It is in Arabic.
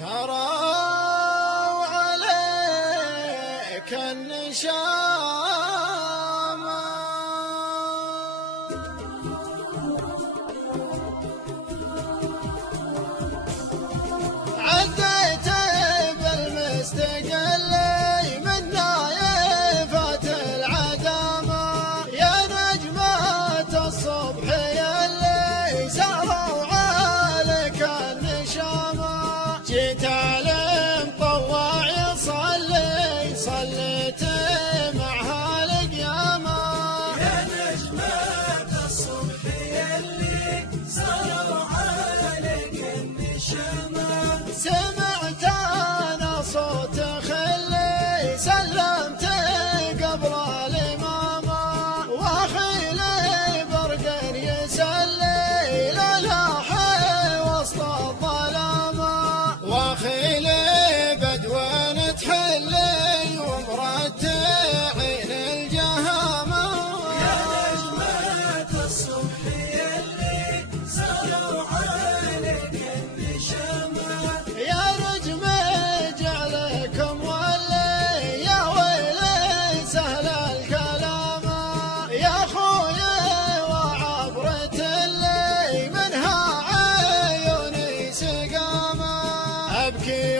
سروا عليك النشامة عديت بالمستقل من نايفات العدامة يا نجمة الصبح يلي سروا عليك النشامة جيت المطوع يصلي صليت معها القيامة يا نجمة الصبح يلي سروا عليك النشامة سمعت أنا صوت خلي سلمت قبر الإمامة وخيلي برق يسلي للاحي وسط الظلامة وخيلي بدوان تحلي ومرتعين الجهامة يا نجمة الصبح يلي سروا عليك النشامة يا نجم جعلكم ولي يا ويلي سهل الكلام يا خويا وعبرة اللي منها عيوني سقامة أبكي